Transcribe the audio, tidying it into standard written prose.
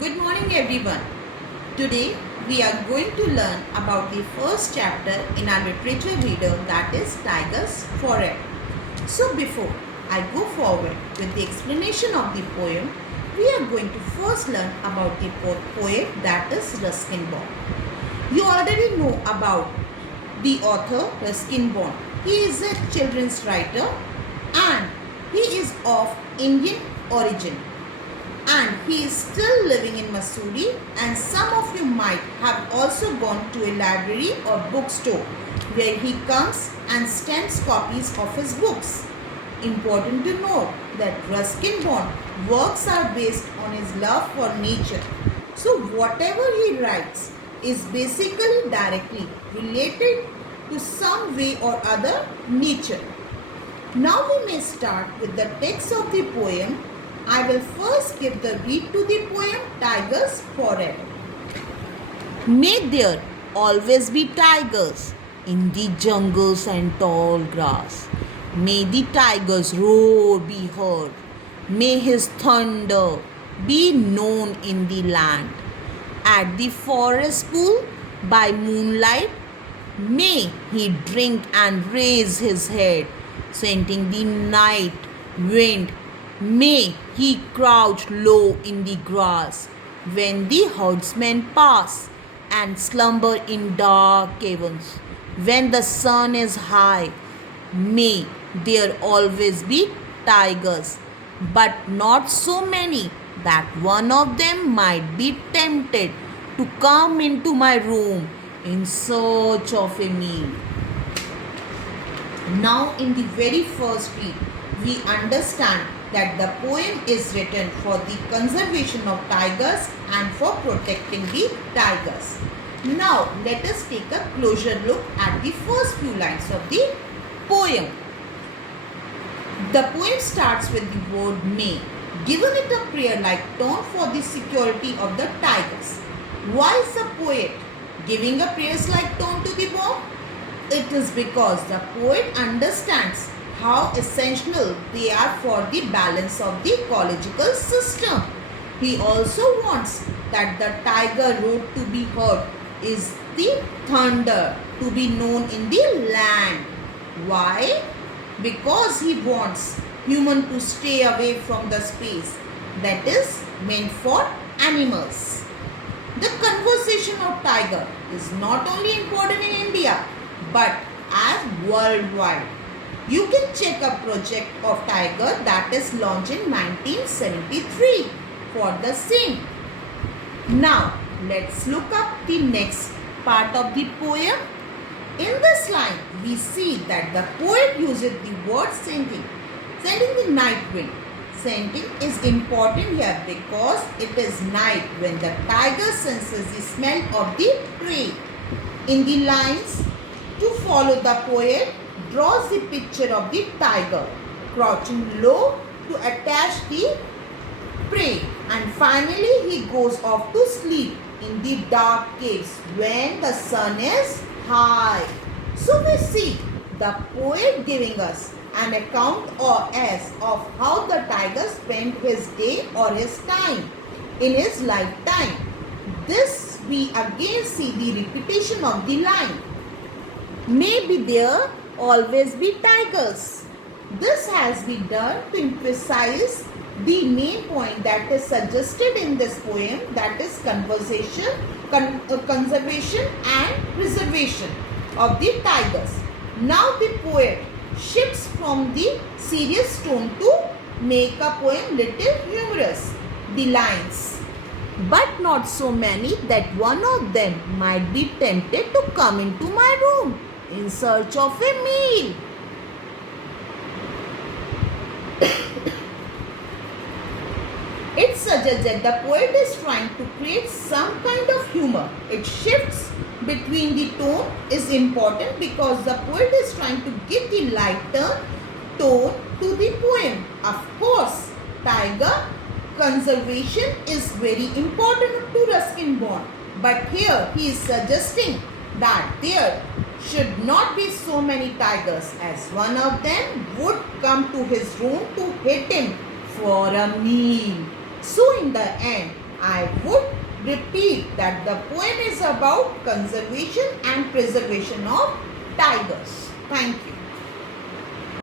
Good morning everyone. Today we are going to learn about the first chapter in our literature reader, that is Tigers Forever. So before I go forward with the explanation of the poem, we are going to first learn about the poet, that is Ruskin Bond. You already know about the author Ruskin Bond. He is a children's writer and he is of Indian origin, and he is still living in Mussoorie, and some of you might have also gone to a library or bookstore where he comes and stamps copies of his books. Important to note that Ruskin Bond works are based on his love for nature. So whatever he writes is basically directly related to some way or other nature. Now we may start with the text of the poem. I will first give the read to the poem Tigers Forever. May there always be tigers in the jungles and tall grass. May the tiger's roar be heard. May his thunder be known in the land. At the forest pool by moonlight, may he drink and raise his head, scenting the night wind. May he crouch low in the grass when the herdsmen pass, and slumber in dark caverns when the sun is high. May there always be tigers, but not so many that one of them might be tempted to come into my room in search of a meal. Now, in the very first read, we understand that the poem is written for the conservation of tigers and for protecting the tigers. Now, let us take a closer look at the first few lines of the poem. The poem starts with the word may, given it a prayer-like tone for the security of the tigers. Why is the poet giving a prayer-like tone to the poem? It is because the poet understands how essential they are for the balance of the ecological system. He also wants that the tiger roar to be heard is the thunder to be known in the land. Why? Because he wants human to stay away from the space that is meant for animals. The conversation of tiger is not only important in India but as worldwide. You can check a project of tiger that is launched in 1973 for the same. Now, let's look up the next part of the poem. In this line, we see that the poet uses the word scenting the night wind. Scenting is important here because it is night when the tiger senses the smell of the prey. In the lines, to follow, the poet draws the picture of the tiger crouching low to attach the prey, and finally he goes off to sleep in the dark caves when the sun is high. So we see the poet giving us an account of how the tiger spent his day or his time in his lifetime. This we again see the repetition of the line. Maybe there always be tigers. This has been done to emphasize the main point that is suggested in this poem, that is conservation and preservation of the tigers. Now the poet shifts from the serious tone to make a poem little humorous. The lines, but not so many that one of them might be tempted to come into my room in search of a meal. It suggests that the poet is trying to create some kind of humor. It shifts between the tone is important because the poet is trying to give the lighter tone to the poem. Of course, tiger conservation is very important to Ruskin Bond, but here he is suggesting that there should not be so many tigers, as one of them would come to his room to hit him for a meal. So in the end, I would repeat that the poem is about conservation and preservation of tigers. Thank you.